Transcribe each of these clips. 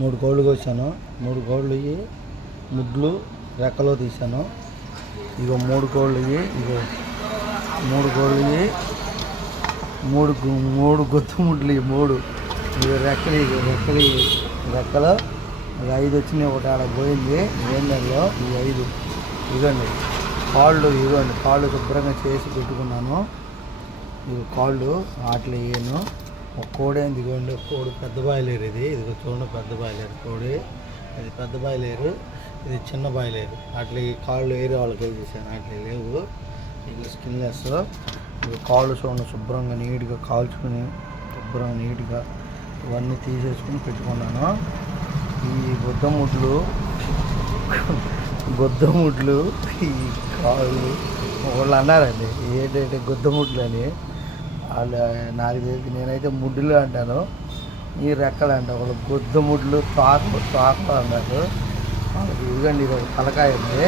3 కోళ్ళు కోసాను. 3 కోళ్ళు ముడ్లు రెక్కలో తీసాను. ఇగో 3 కోళ్ళు ఇగో 3 కోళ్ళు 3 గుత్త ముడ్లు 3 ఇవి రెక్కలు 5 వచ్చినాయి. ఒకటి ఆడ పోయింది వేందల్లో. ఈ 5 ఇవ్వండి. కాళ్ళు శుభ్రంగా చేసి పెట్టుకున్నాను. ఇవి కాళ్ళు వాటిలో వేయను. ఒక కోడి ఏంది ఇదిగోండి. కోడి పెద్ద బాయిలేరు ఇదిగో చూడండి. పెద్ద బాయిలేరు కోడి. ఇది పెద్ద బాయిలేరు, ఇది చిన్న బాయిలేరు. వాటి కాళ్ళు వేరే వాళ్ళకి వేసేసాను. వాటి లేవు. ఇది స్కిన్లెస్. ఇవి కాళ్ళు చూడండి శుభ్రంగా నీట్గా కాల్చుకుని శుభ్రంగా నీట్గా ఇవన్నీ తీసేసుకుని పెట్టుకున్నాను. ఈ గొద్దముడ్లు ఈ కాళ్ళు వాళ్ళు అన్నారండి ఏంటంటే గొద్దముడ్లు అని. వాళ్ళు నాకు తెలిసి నేనైతే ముడ్డులు అంటాను, ఈ రెక్కలు అంట. వాళ్ళు గొద్దముడ్లు తోకలు అన్నారు. వాళ్ళకి ఇదిగండి ఇది ఒక తలకాయ ఉంది.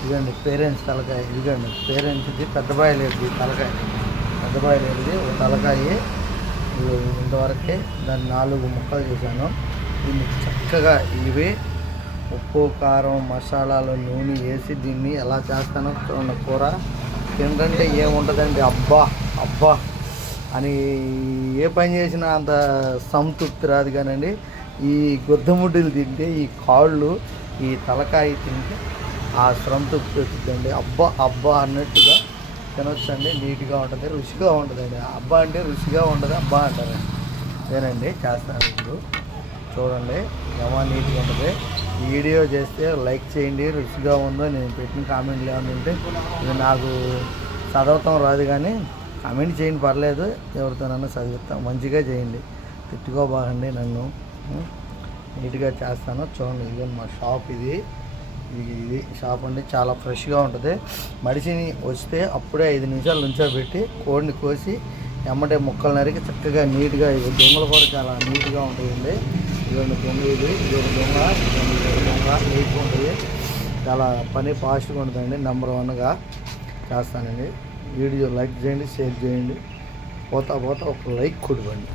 ఇదిగండి పేరెంట్స్ తలకాయ. ఇదిగండి పేరెంట్స్ది పెద్ద బాయిలేరుది తలకాయ. పెద్ద బాయిలేరుది ఒక తలకాయ. ఇంతవరకే దాన్ని 4 ముక్కలు చేశాను. దీన్ని చక్కగా ఇవి ఉప్పు కారం మసాలాలు నూనె వేసి దీన్ని ఎలా చేస్తానో చూడండి. కూర ఏంటంటే ఏముంటుందండి, అబ్బా అని ఏ పని చేసినా అంత సంతృప్తి రాదు. కానండి ఈ గొద్దముడ్డులు తింటే, ఈ కాళ్ళు ఈ తలకాయ తింటే ఆ సంతృప్తి వచ్చిందండి. అబ్బా అన్నట్టుగా తినొచ్చండి. నీట్గా ఉంటుంది, రుచిగా ఉంటుందండి. అబ్బా అంటే రుచిగా ఉంటుంది, అబ్బా అంటారండి. అదేనండి చేస్తాను ఇప్పుడు. చూడండి ఏమో నీట్గా ఉంటుంది. ఈ వీడియో చేస్తే లైక్ చేయండి. రుచిగా ఉందో నేను పెట్టిన కామెంట్లు ఏమైనా ఉంటే ఇది నాకు చదవటం రాదు, కానీ కామెంట్ చేయండి పర్లేదు. ఎవరితోనన్నా చదివిస్తాం. మంచిగా చేయండి, తిట్టుకోబాగండి నన్ను. నీట్గా చేస్తాను. చూడండి ఇది మా షాప్. ఇది షాప్ అండి. చాలా ఫ్రెష్గా ఉంటుంది. మడిసిని వస్తే అప్పుడే 5 నిమిషాలు నుంచోబెట్టి కోడిని కోసి ఎమ్మటే ముక్కలు నరికి చక్కగా నీట్గా. ఇవి దొంగలు కూడా చాలా నీట్గా ఉంటాయండి. ఇవన్నీ దొంగ ఇదొక దొంగ నీట్గా ఉంటుంది. చాలా పని ఫాస్ట్గా ఉంటుందండి. నెంబర్ 1గా చేస్తానండి. వీడియో లైక్ చేయండి, షేర్ చేయండి. పోతా ఒక లైక్ కొట్టుకోండి.